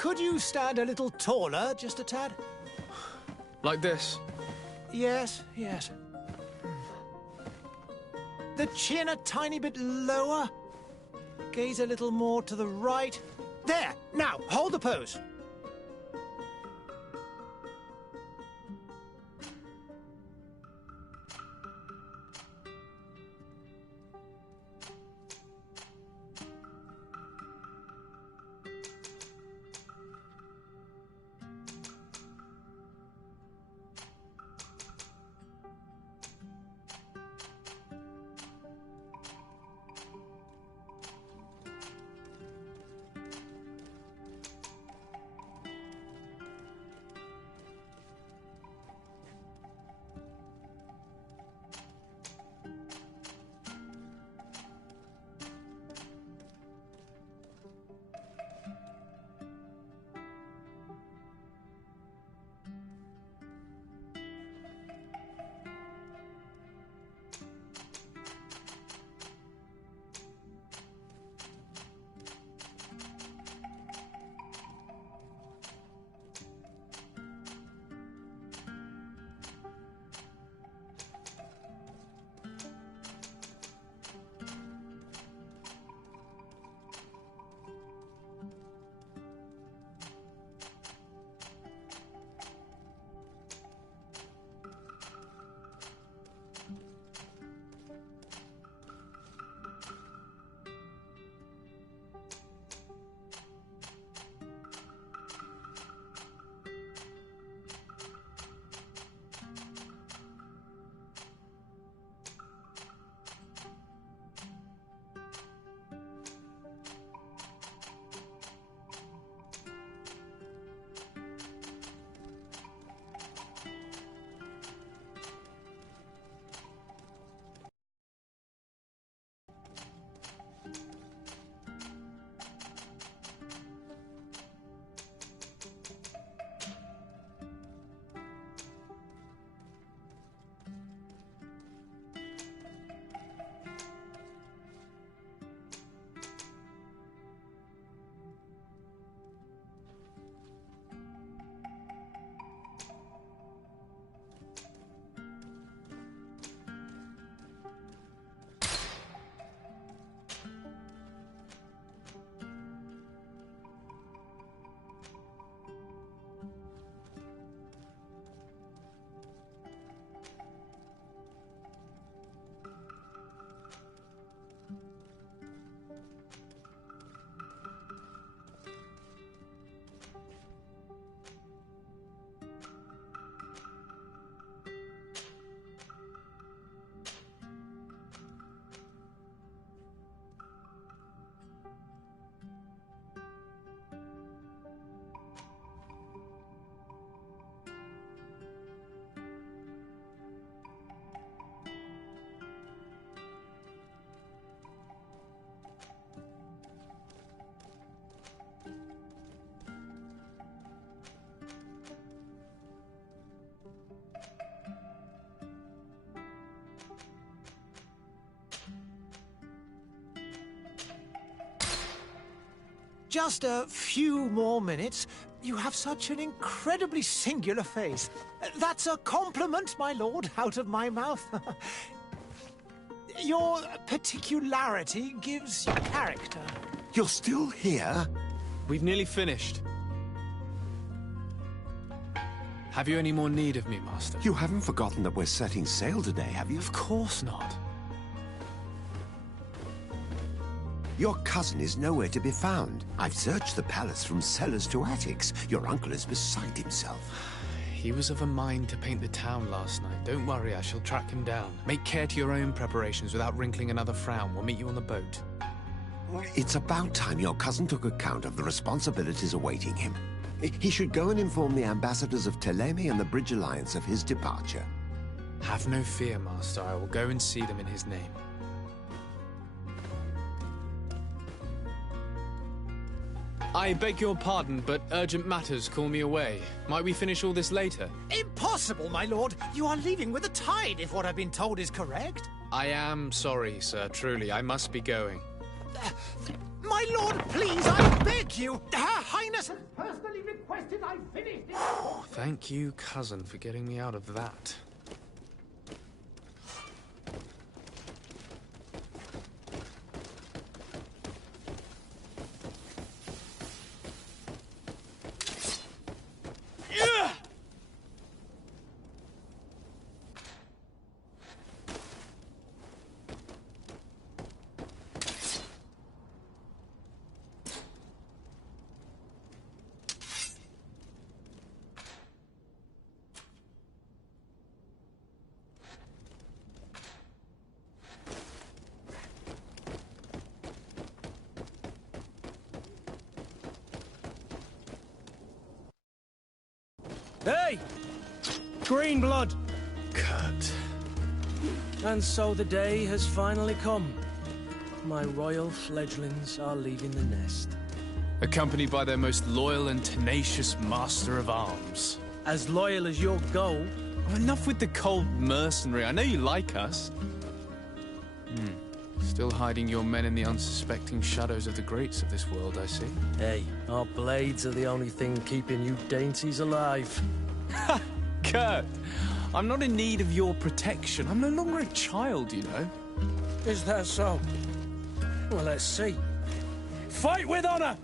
Could you stand a little taller, just a tad? Like this? Yes, yes. The chin a tiny bit lower. Gaze a little more to the right. There! Now, hold the pose. Just a few more minutes. You have such an incredibly singular face. That's a compliment, my lord, out of my mouth. Your particularity gives you character. You're still here? We've nearly finished. Have you any more need of me, Master? You haven't forgotten that we're setting sail today, have you? Of course not. Your cousin is nowhere to be found. I've searched the palace from cellars to attics. Your uncle is beside himself. He was of a mind to paint the town last night. Don't worry, I shall track him down. Make care to your own preparations without wrinkling another frown. We'll meet you on the boat. It's about time your cousin took account of the responsibilities awaiting him. He should go and inform the ambassadors of Ptolemy and the Bridge Alliance of his departure. Have no fear, Master. I will go and see them in his name. I beg your pardon, but urgent matters call me away. Might we finish all this later? Impossible, my lord. You are leaving with the tide, if what I've been told is correct. I am sorry, sir. Truly, I must be going. My lord, please, I beg you. Highness has personally requested I finish this. Thank you, cousin, for getting me out of that. Hey! Green blood! Kurt. And so the day has finally come. My royal fledglings are leaving the nest. Accompanied by their most loyal and tenacious master of arms. As loyal as you'll go. Oh, enough with the cold mercenary. I know you like us. Still hiding your men in the unsuspecting shadows of the greats of this world, I see. Hey, our blades are the only thing keeping you dainties alive. Ha! Kurt! I'm not in need of your protection. I'm no longer a child, you know. Is that so? Well, let's see. Fight with honor!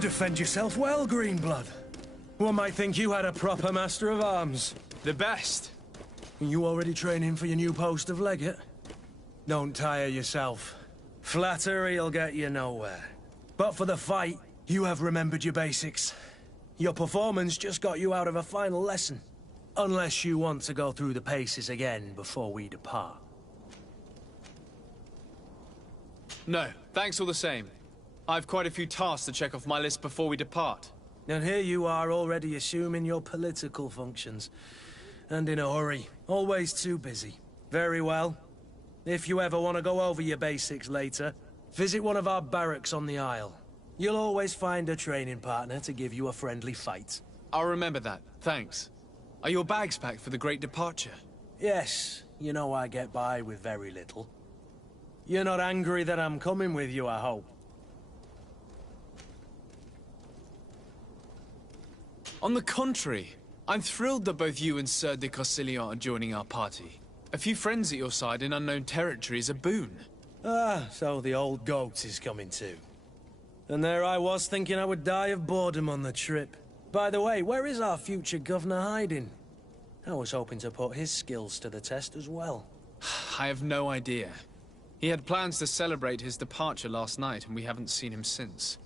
Defend yourself well, Greenblood. One might think you had a proper master of arms. The best. You already training for your new post of legate? Don't tire yourself. Flattery'll get you nowhere. But for the fight, you have remembered your basics. Your performance just got you out of a final lesson. Unless you want to go through the paces again before we depart. No, thanks all the same. I've quite a few tasks to check off my list before we depart. And here you are already assuming your political functions. And in a hurry. Always too busy. Very well. If you ever want to go over your basics later, visit one of our barracks on the Isle. You'll always find a training partner to give you a friendly fight. I'll remember that, thanks. Are your bags packed for the great departure? Yes, you know I get by with very little. You're not angry that I'm coming with you, I hope. On the contrary, I'm thrilled that both you and Sir de Corsilion are joining our party. A few friends at your side in unknown territory is a boon. Ah, so the old goat is coming too. And there I was thinking I would die of boredom on the trip. By the way, where is our future governor hiding? I was hoping to put his skills to the test as well. I have no idea. He had plans to celebrate his departure last night, and we haven't seen him since.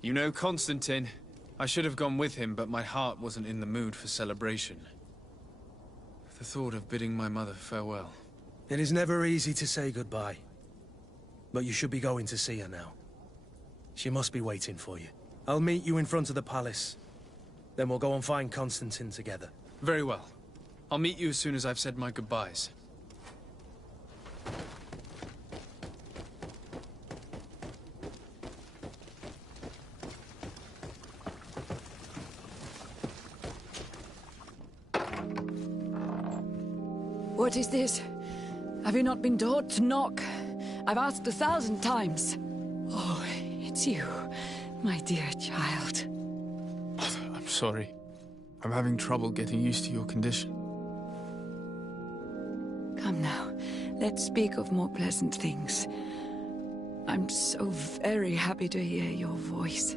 You know Constantine. I should have gone with him, but my heart wasn't in the mood for celebration. The thought of bidding my mother farewell. It is never easy to say goodbye. But you should be going to see her now. She must be waiting for you. I'll meet you in front of the palace. Then we'll go and find Constantine together. Very well. I'll meet you as soon as I've said my goodbyes. What is this? Have you not been taught to knock? I've asked 1,000 times. Oh, it's you, my dear child. I'm sorry. I'm having trouble getting used to your condition. Come now, let's speak of more pleasant things. I'm so very happy to hear your voice.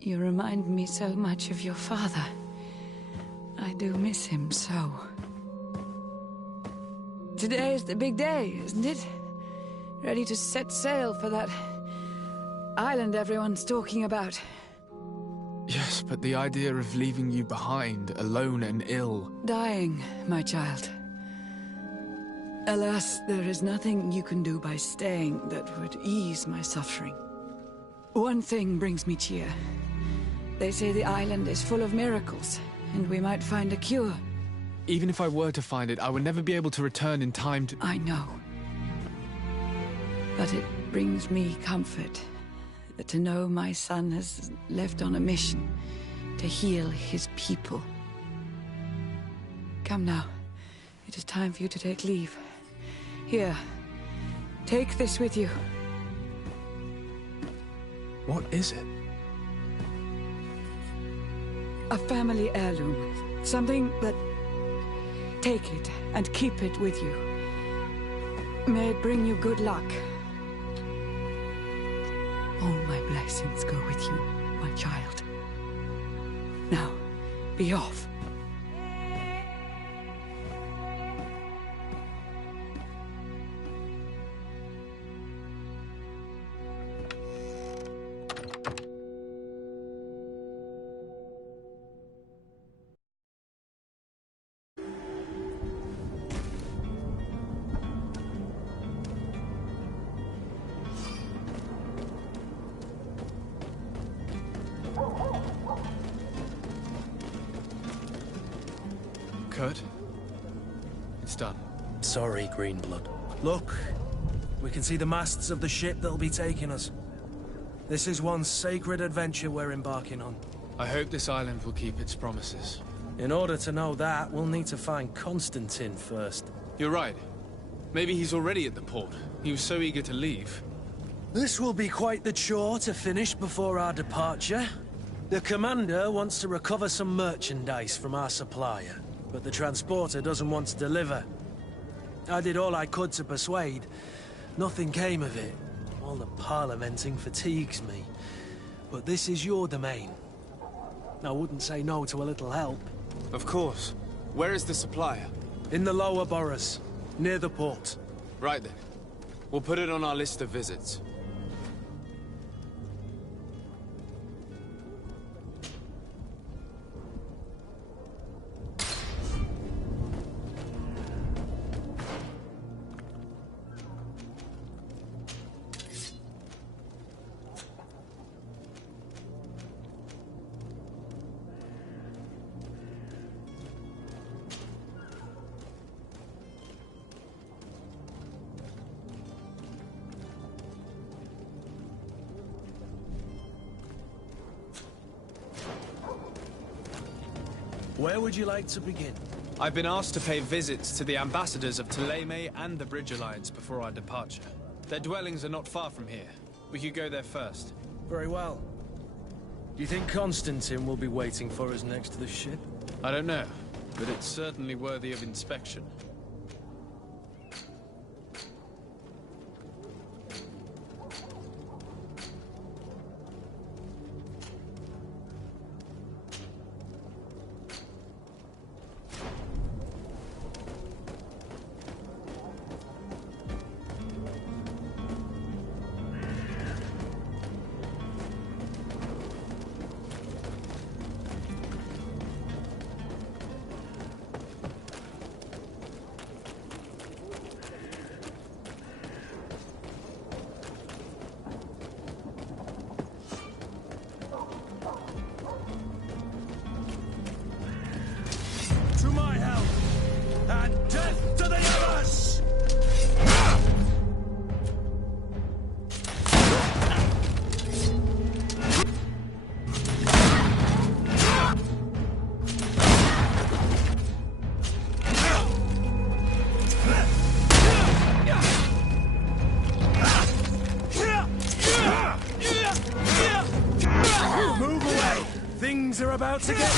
You remind me so much of your father. I do miss him so. Today is the big day, isn't it? Ready to set sail for that island everyone's talking about. Yes, but the idea of leaving you behind, alone and ill... Dying, my child. Alas, there is nothing you can do by staying that would ease my suffering. One thing brings me cheer. They say the island is full of miracles, and we might find a cure. Even if I were to find it, I would never be able to return in time to... I know. But it brings me comfort to know my son has left on a mission to heal his people. Come now. It is time for you to take leave. Here, take this with you. What is it? A family heirloom. Something that... Take it and keep it with you. May it bring you good luck. All my blessings go with you, my child. Now, be off. Kurt? It's done. Sorry, Greenblood. Look, we can see the masts of the ship that'll be taking us. This is one sacred adventure we're embarking on. I hope this island will keep its promises. In order to know that, we'll need to find Constantine first. You're right. Maybe he's already at the port. He was so eager to leave. This will be quite the chore to finish before our departure. The commander wants to recover some merchandise from our supplier, but the transporter doesn't want to deliver. I did all I could to persuade. Nothing came of it. All the parliamenting fatigues me. But this is your domain. I wouldn't say no to a little help. Of course. Where is the supplier? In the lower boroughs, near the port. Right then. We'll put it on our list of visits. Where would you like to begin? I've been asked to pay visits to the ambassadors of Thélème and the Bridge Alliance before our departure. Their dwellings are not far from here. We could go there first. Very well. Do you think Constantine will be waiting for us next to the ship? I don't know, but it's certainly worthy of inspection. about to get...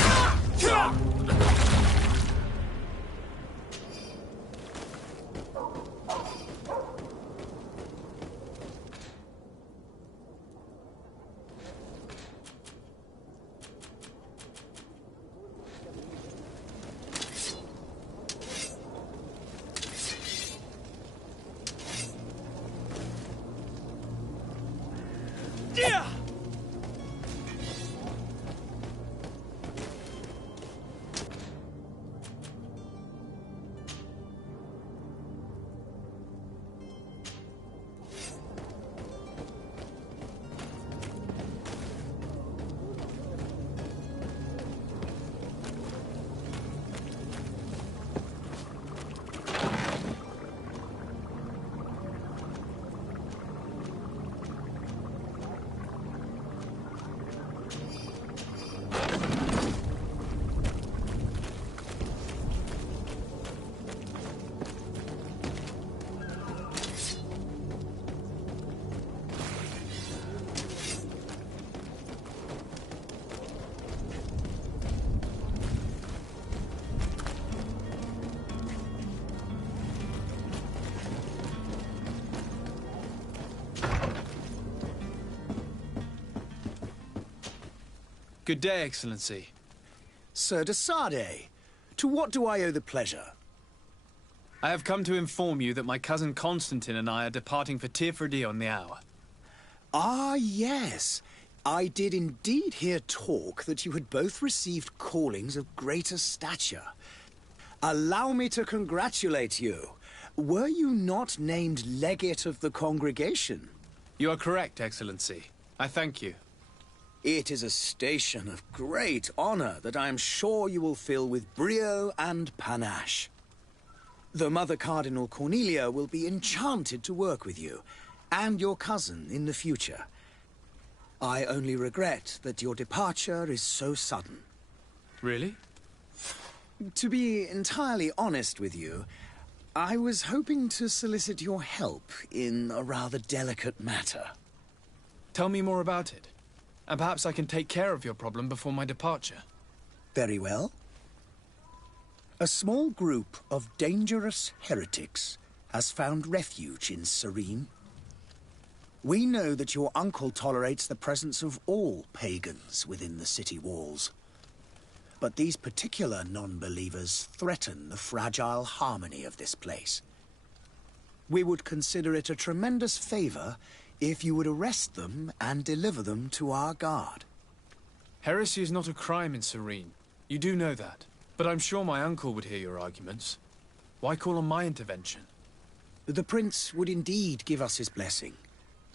Good day, Excellency. Sir de Sardet, to what do I owe the pleasure? I have come to inform you that my cousin Constantine and I are departing for Tirfredi on the hour. Ah, yes. I did indeed hear talk that you had both received callings of greater stature. Allow me to congratulate you. Were you not named legate of the congregation? You are correct, Excellency. I thank you. It is a station of great honor that I am sure you will fill with brio and panache. The Mother Cardinal Cornelia will be enchanted to work with you, and your cousin in the future. I only regret that your departure is so sudden. Really? To be entirely honest with you, I was hoping to solicit your help in a rather delicate matter. Tell me more about it. And perhaps I can take care of your problem before my departure. Very well. A small group of dangerous heretics has found refuge in Serene. We know that your uncle tolerates the presence of all pagans within the city walls. But these particular non-believers threaten the fragile harmony of this place. We would consider it a tremendous favor if you would arrest them and deliver them to our guard. Heresy is not a crime in Serene. You do know that. But I'm sure my uncle would hear your arguments. Why call on my intervention? The prince would indeed give us his blessing,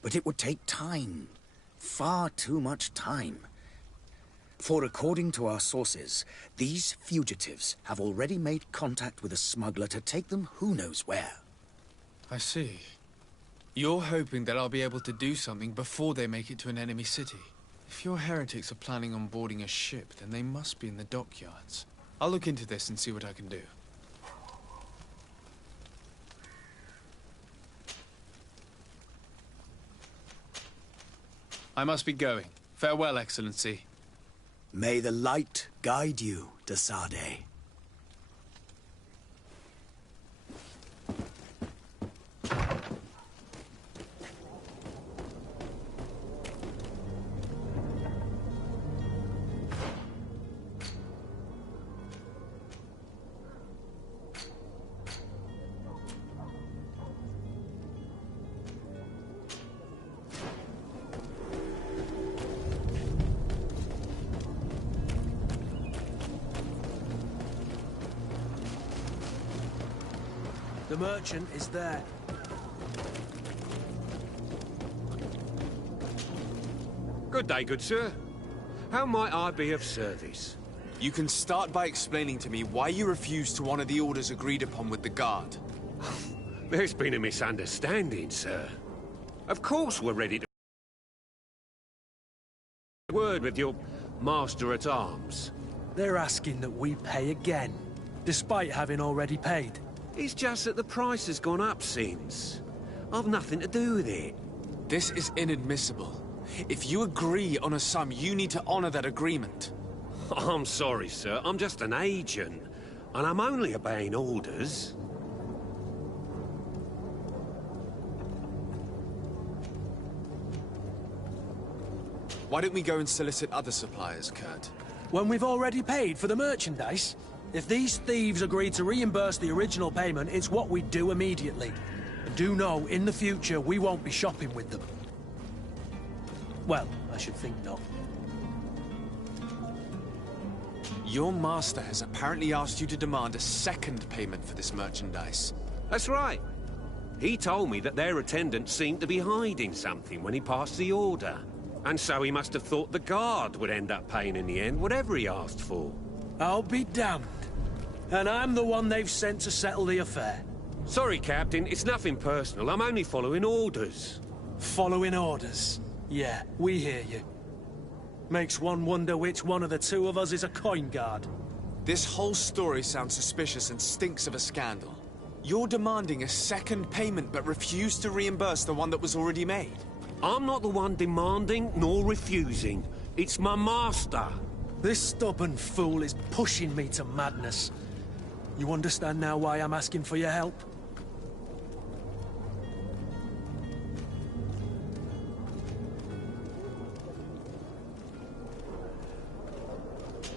but it would take time. Far too much time. For according to our sources, these fugitives have already made contact with a smuggler to take them who knows where. I see. You're hoping that I'll be able to do something before they make it to an enemy city. If your heretics are planning on boarding a ship, then they must be in the dockyards. I'll look into this and see what I can do. I must be going. Farewell, Excellency. May the light guide you, de Sardet. The merchant is there. Good day, good sir. How might I be of service? You can start by explaining to me why you refused to honor the orders agreed upon with the guard. There's been a misunderstanding, sir. Of course we're ready to... word with your master-at-arms. They're asking that we pay again, despite having already paid. It's just that the price has gone up since. I've nothing to do with it. This is inadmissible. If you agree on a sum, you need to honor that agreement. I'm sorry, sir. I'm just an agent. And I'm only obeying orders. Why don't we go and solicit other suppliers, Kurt? When we've already paid for the merchandise? If these thieves agreed to reimburse the original payment, it's what we'd do immediately. And do know, in the future, we won't be shopping with them. Well, I should think not. Your master has apparently asked you to demand a second payment for this merchandise. That's right. He told me that their attendant seemed to be hiding something when he passed the order. And so he must have thought the guard would end up paying in the end, whatever he asked for. I'll be damned. And I'm the one they've sent to settle the affair. Sorry, Captain, it's nothing personal. I'm only following orders. Following orders? Yeah, we hear you. Makes one wonder which one of the two of us is a coin guard. This whole story sounds suspicious and stinks of a scandal. You're demanding a second payment but refuse to reimburse the one that was already made. I'm not the one demanding nor refusing. It's my master. This stubborn fool is pushing me to madness. You understand now why I'm asking for your help?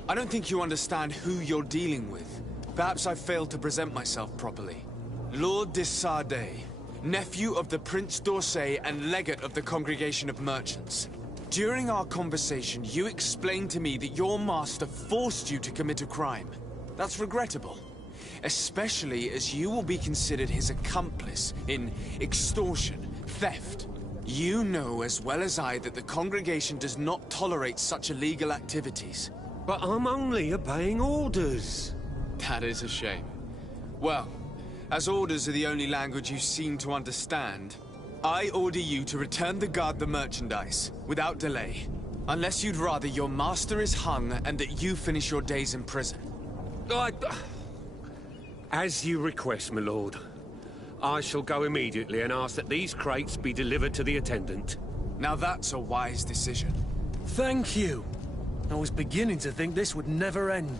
I don't think you understand who you're dealing with. Perhaps I failed to present myself properly. Lord de Sardet, nephew of the Prince d'Orsay and legate of the Congregation of Merchants. During our conversation, you explained to me that your master forced you to commit a crime. That's regrettable, especially as you will be considered his accomplice in extortion, theft. You know as well as I that the Congregation does not tolerate such illegal activities. But I'm only obeying orders. That is a shame. Well, as orders are the only language you seem to understand, I order you to return the guard the merchandise, without delay. Unless you'd rather your master is hung and that you finish your days in prison. As you request, my lord. I shall go immediately and ask that these crates be delivered to the attendant. Now that's a wise decision. Thank you. I was beginning to think this would never end.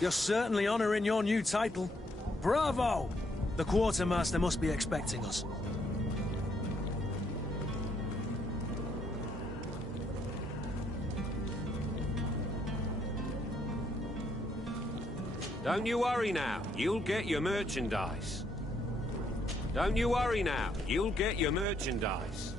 You're certainly honoring your new title. Bravo! The quartermaster must be expecting us. Don't you worry now. You'll get your merchandise. Don't you worry now. You'll get your merchandise.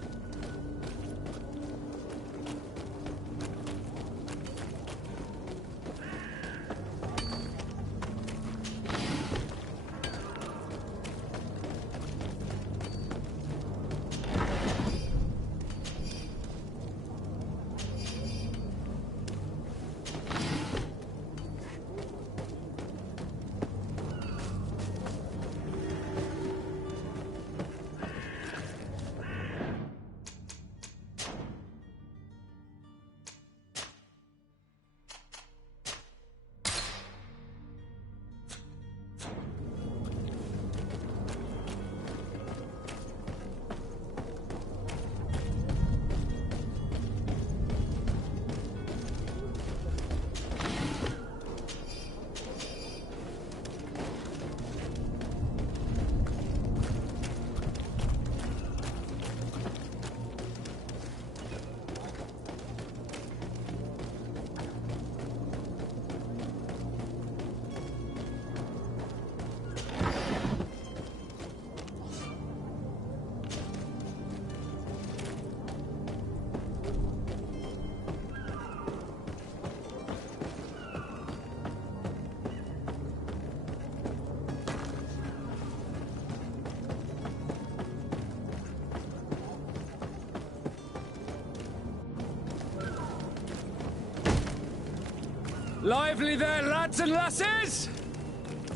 Lively there, lads and lasses!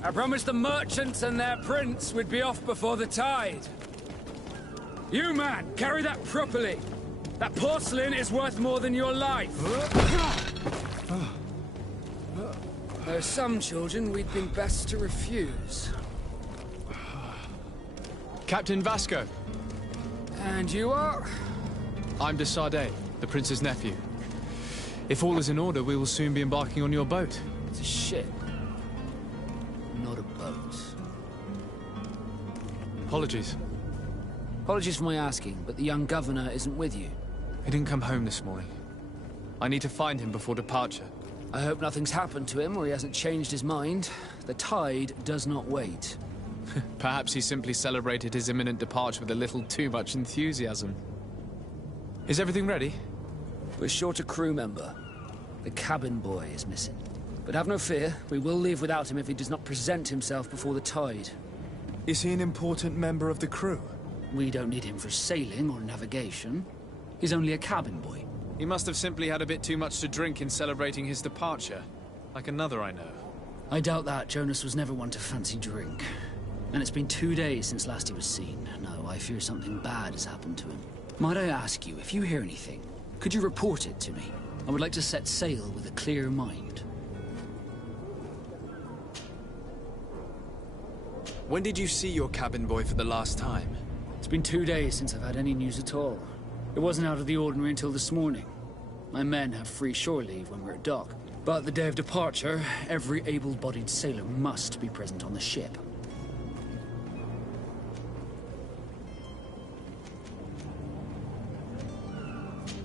I promised the merchants and their prince we'd be off before the tide. You, man, carry that properly. That porcelain is worth more than your life. There are some children we'd been best to refuse. Captain Vasco. And you are? I'm de Sardet, the prince's nephew. If all is in order, we will soon be embarking on your boat. It's a ship. Not a boat. Apologies. Apologies for my asking, but the young governor isn't with you. He didn't come home this morning. I need to find him before departure. I hope nothing's happened to him or he hasn't changed his mind. The tide does not wait. Perhaps he simply celebrated his imminent departure with a little too much enthusiasm. Is everything ready? We're short a crew member. The cabin boy is missing. But have no fear, we will leave without him if he does not present himself before the tide. Is he an important member of the crew? We don't need him for sailing or navigation. He's only a cabin boy. He must have simply had a bit too much to drink in celebrating his departure. Like another I know. I doubt that. Jonas was never one to fancy drink. And it's been 2 days since last he was seen. No, I fear something bad has happened to him. Might I ask you, if you hear anything, could you report it to me? I would like to set sail with a clear mind. When did you see your cabin boy for the last time? It's been 2 days since I've had any news at all. It wasn't out of the ordinary until this morning. My men have free shore leave when we're at dock. But the day of departure, every able-bodied sailor must be present on the ship.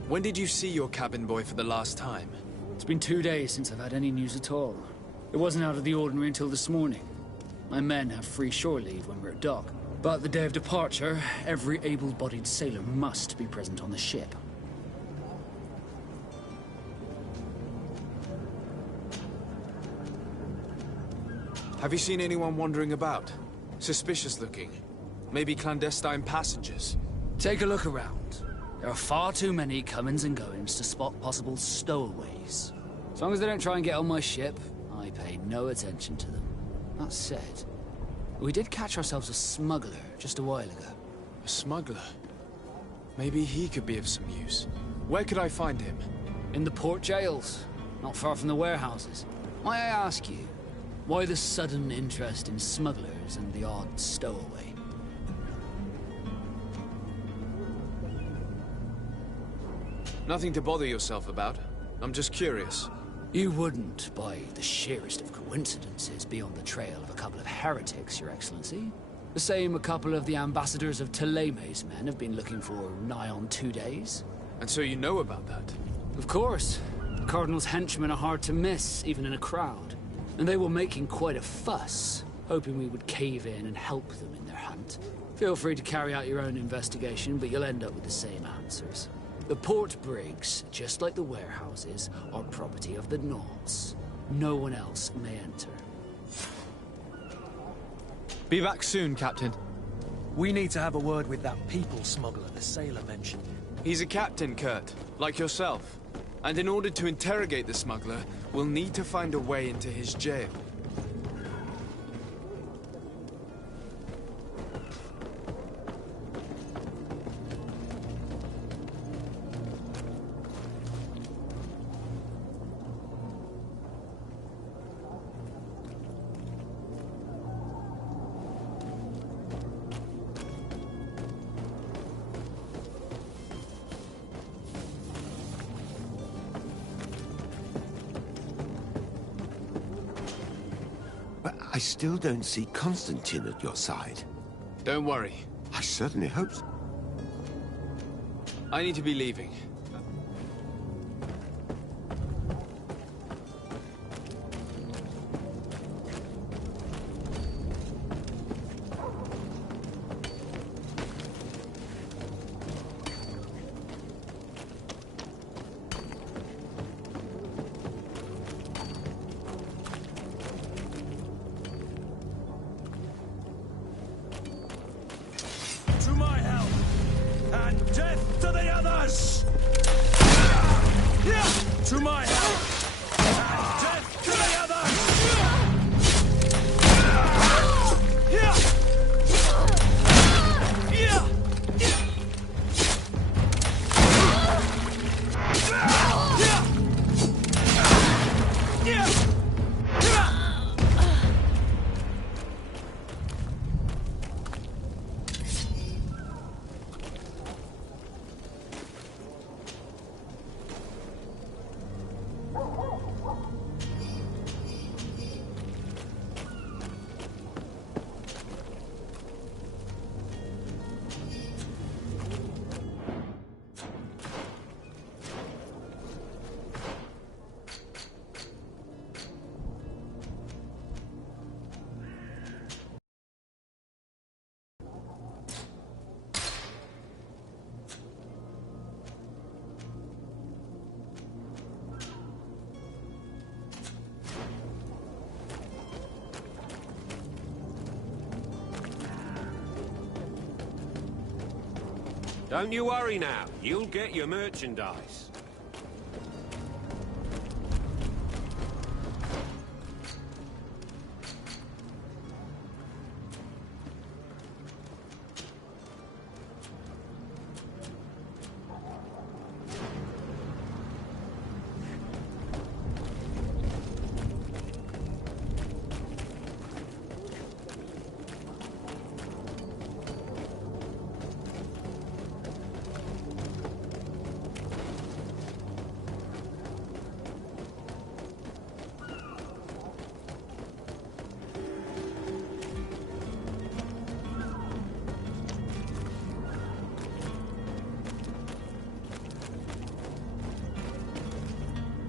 When did you see your cabin boy for the last time? It's been 2 days since I've had any news at all. It wasn't out of the ordinary until this morning. My men have free shore leave when we're at dock. But the day of departure, every able-bodied sailor must be present on the ship. Have you seen anyone wandering about? Suspicious looking? Maybe clandestine passengers? Take a look around. There are far too many comings and goings to spot possible stowaways. As long as they don't try and get on my ship, I pay no attention to them. That said, we did catch ourselves a smuggler just a while ago. A smuggler? Maybe he could be of some use. Where could I find him? In the port jails, not far from the warehouses. May I ask you, why the sudden interest in smugglers and the odd stowaway? Nothing to bother yourself about. I'm just curious. You wouldn't, by the sheerest of coincidences, be on the trail of a couple of heretics, Your Excellency. The same a couple of the ambassadors of Teleme's men have been looking for nigh on 2 days. And so you know about that? Of course. The Cardinal's henchmen are hard to miss, even in a crowd. And they were making quite a fuss, hoping we would cave in and help them in their hunt. Feel free to carry out your own investigation, but you'll end up with the same answers. The port brigs, just like the warehouses, are property of the Nords. No one else may enter. Be back soon, Captain. We need to have a word with that people smuggler the sailor mentioned. He's a captain, Kurt, like yourself. And in order to interrogate the smuggler, we'll need to find a way into his jail. But I still don't see Constantine at your side. Don't worry. I certainly hope so. I need to be leaving. To my help! And death to the others! To my help! And death to the others! Don't you worry now. You'll get your merchandise.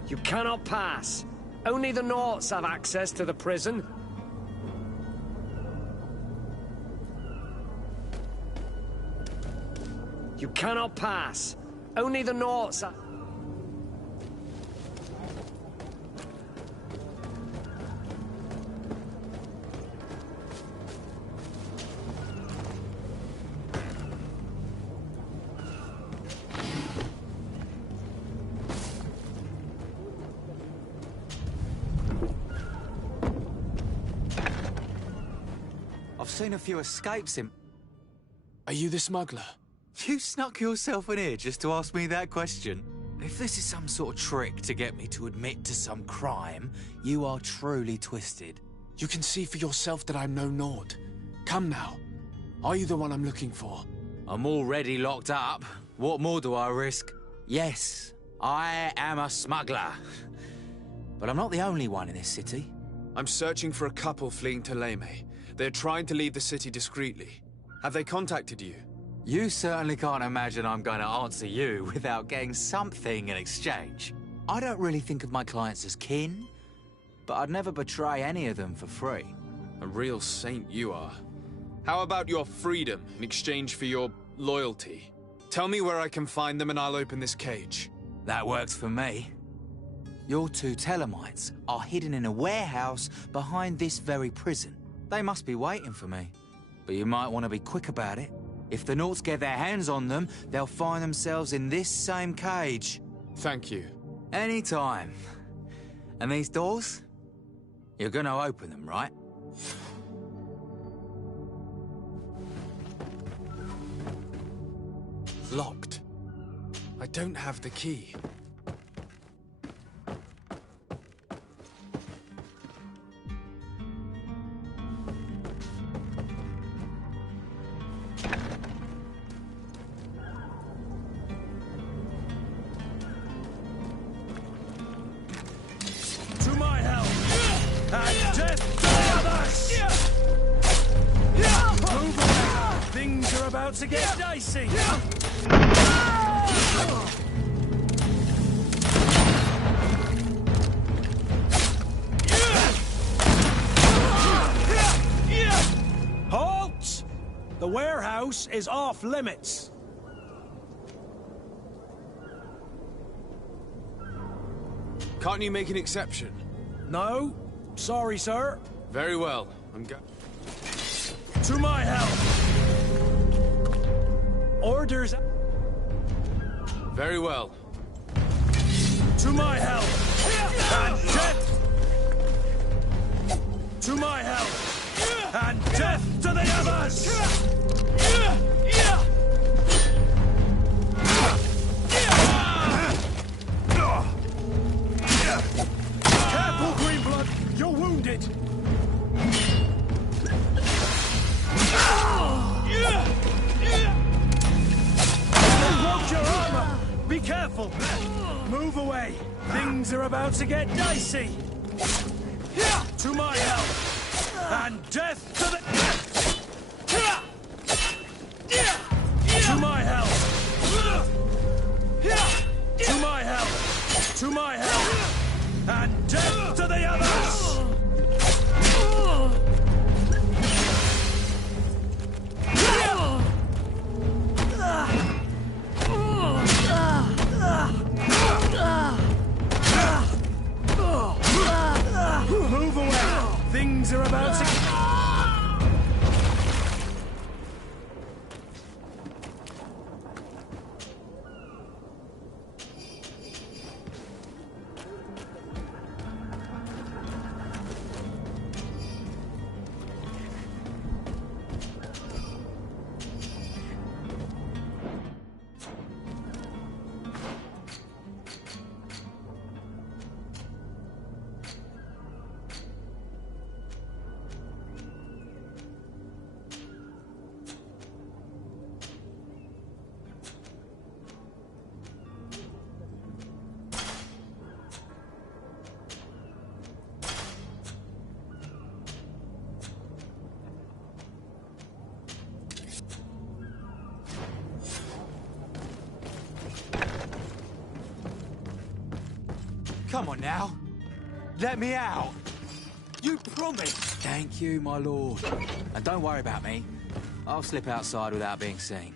You cannot pass. Only the Naughts have access to the prison. You cannot pass. Only the Naughts have... I've seen a few escapes in... Are you the smuggler? You snuck yourself in here just to ask me that question? If this is some sort of trick to get me to admit to some crime, you are truly twisted. You can see for yourself that I'm no Nord. Come now. Are you the one I'm looking for? I'm already locked up. What more do I risk? Yes, I am a smuggler. But I'm not the only one in this city. I'm searching for a couple fleeing to Leme. They're trying to leave the city discreetly. Have they contacted you? You certainly can't imagine I'm going to answer you without getting something in exchange. I don't really think of my clients as kin, but I'd never betray any of them for free. A real saint you are. How about your freedom in exchange for your loyalty? Tell me where I can find them and I'll open this cage. That works for me. Your two Telemites are hidden in a warehouse behind this very prison. They must be waiting for me. But you might want to be quick about it. If the Naughts get their hands on them, they'll find themselves in this same cage. Thank you. Anytime. And these doors? You're gonna open them, right? Locked. I don't have the key. To get dicey! Halt! The warehouse is off limits. Can't you make an exception? No. Sorry, sir. Very well. To my help! Orders... Very well. To my help! And death! To my help! And death to the others! Careful, Greenblood! You're wounded! Your armor! Be careful! Move away! Things are about to get dicey! To my help! And death to the... To my help! To my help! To my help! And death to the others! Move away! Things are about to... Come on now. Let me out. You promised. Thank you, my lord. And don't worry about me. I'll slip outside without being seen.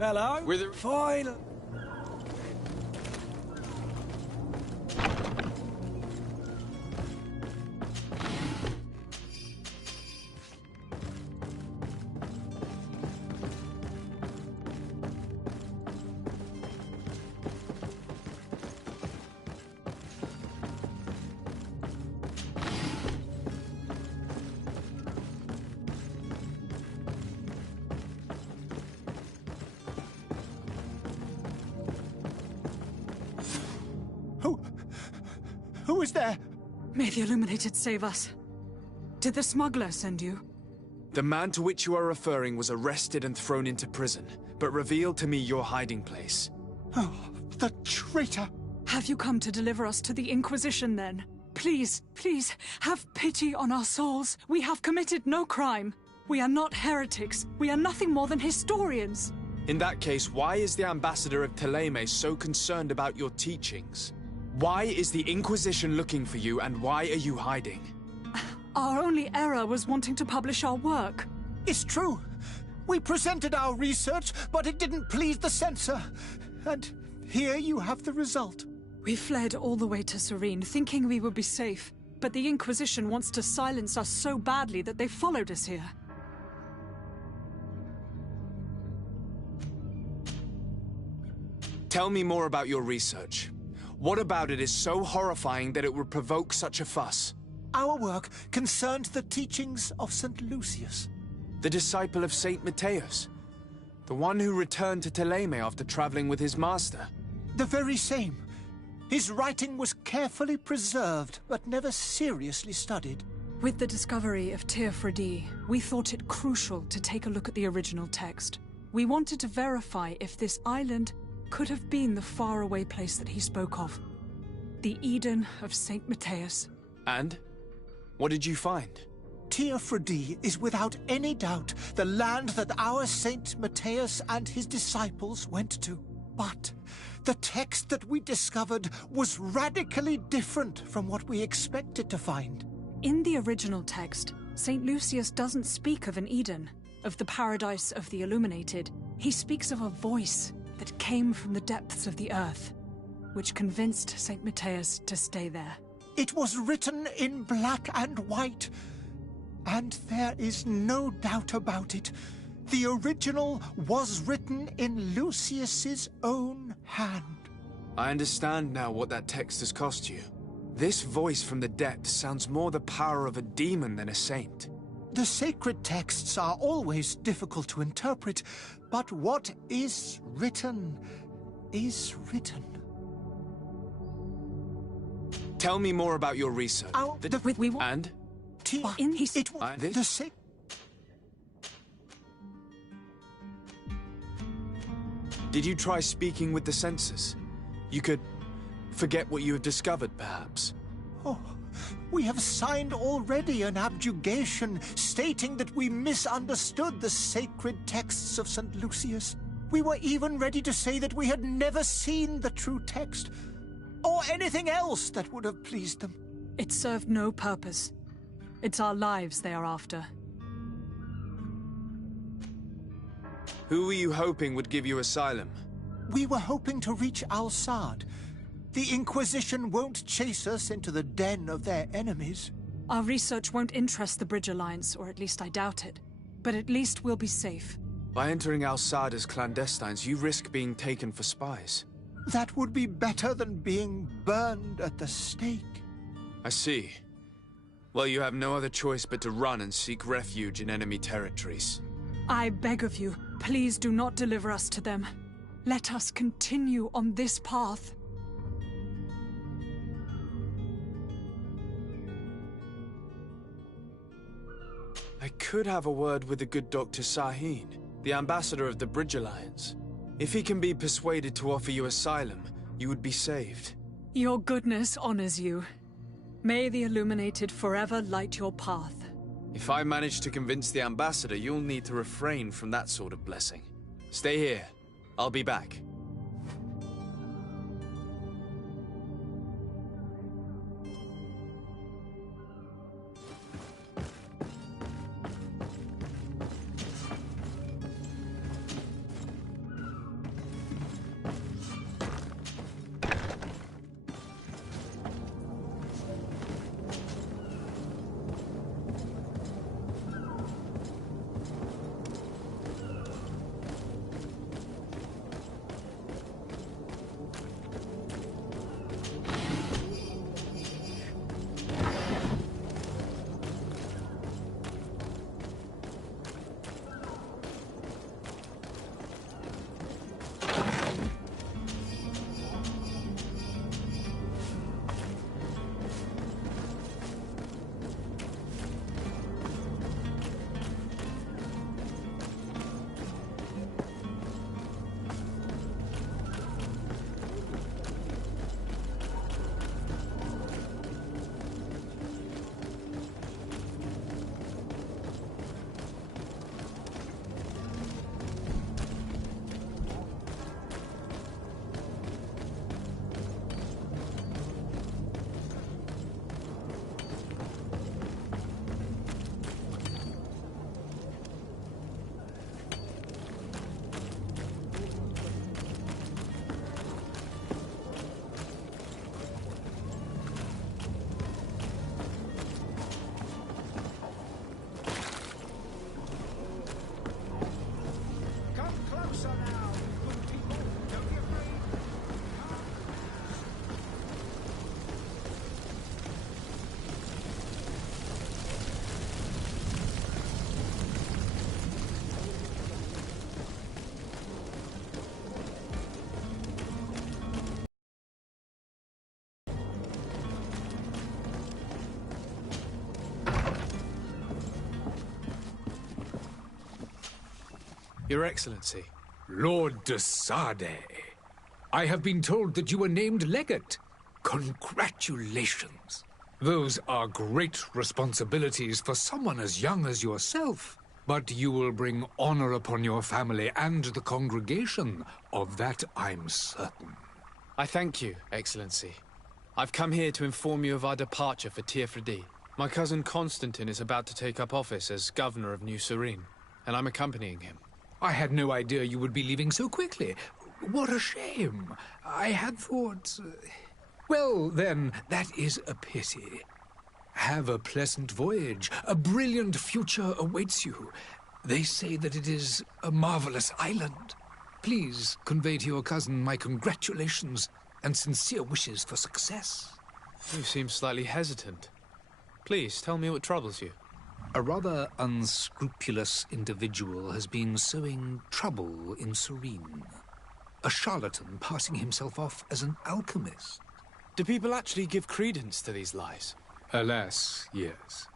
Hello? We're the... Fine. Who is there? May the Illuminated save us. Did the smuggler send you? The man to which you are referring was arrested and thrown into prison, but revealed to me your hiding place. Oh, the traitor! Have you come to deliver us to the Inquisition, then? Please, please, have pity on our souls. We have committed no crime. We are not heretics. We are nothing more than historians. In that case, why is the ambassador of Thélème so concerned about your teachings? Why is the Inquisition looking for you, and why are you hiding? Our only error was wanting to publish our work. It's true. We presented our research, but it didn't please the censor. And here you have the result. We fled all the way to Serene, thinking we would be safe. But the Inquisition wants to silence us so badly that they followed us here. Tell me more about your research. What about it is so horrifying that it would provoke such a fuss? Our work concerned the teachings of St. Lucius. The disciple of Saint Matthias? The one who returned to Thélème after traveling with his master? The very same. His writing was carefully preserved, but never seriously studied. With the discovery of Teofredi, we thought it crucial to take a look at the original text. We wanted to verify if this island could have been the faraway place that he spoke of. The Eden of Saint Matthias. And? What did you find? Teofredi is without any doubt the land that our Saint Matthias and his disciples went to. But the text that we discovered was radically different from what we expected to find. In the original text, Saint Lucius doesn't speak of an Eden, of the paradise of the Illuminated. He speaks of a voice that came from the depths of the earth, which convinced Saint Matthias to stay there. It was written in black and white, and there is no doubt about it. The original was written in Lucius's own hand. I understand now what that text has cost you. This voice from the depths sounds more the power of a demon than a saint. The sacred texts are always difficult to interpret, but what is written is written. Tell me more about your research. And? Did you try speaking with the censors? You could forget what you have discovered, perhaps. Oh, we have signed already an abjugation stating that we misunderstood the sacred texts of St. Lucius. We were even ready to say that we had never seen the true text, or anything else that would have pleased them. It served no purpose. It's our lives they are after. Who were you hoping would give you asylum? We were hoping to reach Al-Sad. The Inquisition won't chase us into the den of their enemies. Our research won't interest the Bridge Alliance, or at least I doubt it. But at least we'll be safe. By entering Al-Sad as clandestines, you risk being taken for spies. That would be better than being burned at the stake. I see. Well, you have no other choice but to run and seek refuge in enemy territories. I beg of you, please do not deliver us to them. Let us continue on this path. could have a word with the good Dr. Sahin, the ambassador of the Bridge Alliance. If he can be persuaded to offer you asylum, you would be saved. Your goodness honors you. May the Illuminated forever light your path. If I manage to convince the ambassador, you'll need to refrain from that sort of blessing. Stay here. I'll be back. Your Excellency. Lord de Sarde, I have been told that you were named legate. Congratulations. Those are great responsibilities for someone as young as yourself. But you will bring honor upon your family and the congregation. Of that I'm certain. I thank you, Excellency. I've come here to inform you of our departure for Teerfredi. My cousin Constantine is about to take up office as governor of New Serene, and I'm accompanying him. I had no idea you would be leaving so quickly. What a shame. I had thought... Well, then, that is a pity. Have a pleasant voyage. A brilliant future awaits you. They say that it is a marvelous island. Please convey to your cousin my congratulations and sincere wishes for success. You seem slightly hesitant. Please, tell me what troubles you. A rather unscrupulous individual has been sowing trouble in Serene. A charlatan passing himself off as an alchemist. Do people actually give credence to these lies? Alas, yes.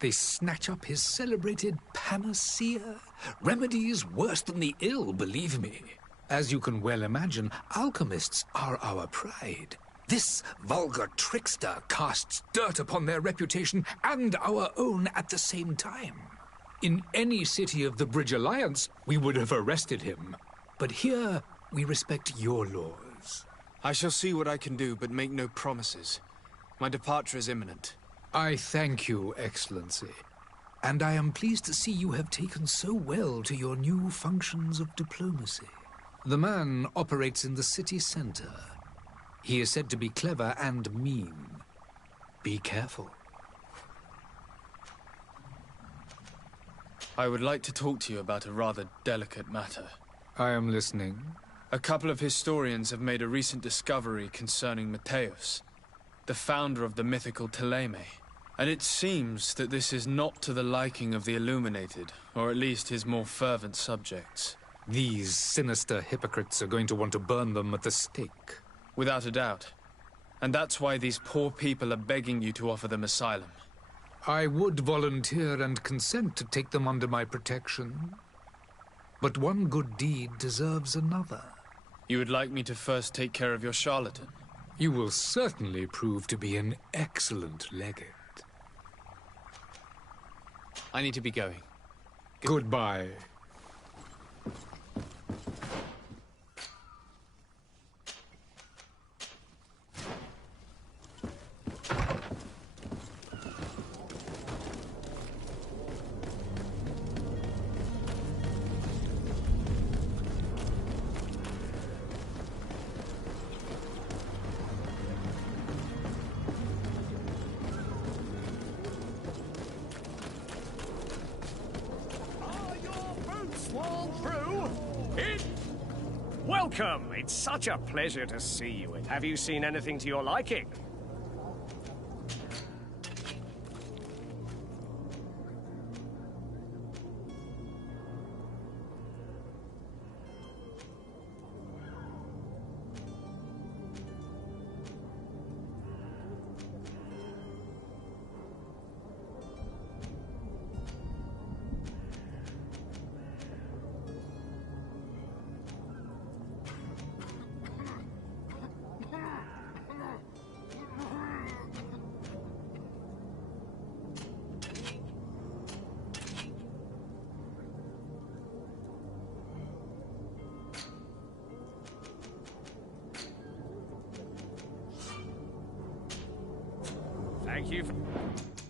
They snatch up his celebrated panacea. Remedies worse than the ill, believe me. As you can well imagine, alchemists are our pride. This vulgar trickster casts dirt upon their reputation and our own at the same time. In any city of the Bridge Alliance, we would have arrested him. But here, we respect your laws. I shall see what I can do, but make no promises. My departure is imminent. I thank you, Excellency. And I am pleased to see you have taken so well to your new functions of diplomacy. The man operates in the city center. He is said to be clever and mean. Be careful. I would like to talk to you about a rather delicate matter. I am listening. A couple of historians have made a recent discovery concerning Matthäus, the founder of the mythical Thélème. And it seems that this is not to the liking of the Illuminated, or at least his more fervent subjects. These sinister hypocrites are going to want to burn them at the stake. Without a doubt. And that's why these poor people are begging you to offer them asylum. I would volunteer and consent to take them under my protection. But one good deed deserves another. You would like me to first take care of your charlatan? You will certainly prove to be an excellent legate. I need to be going. Goodbye. Welcome! It's such a pleasure to see you. Have you seen anything to your liking? Thank you for...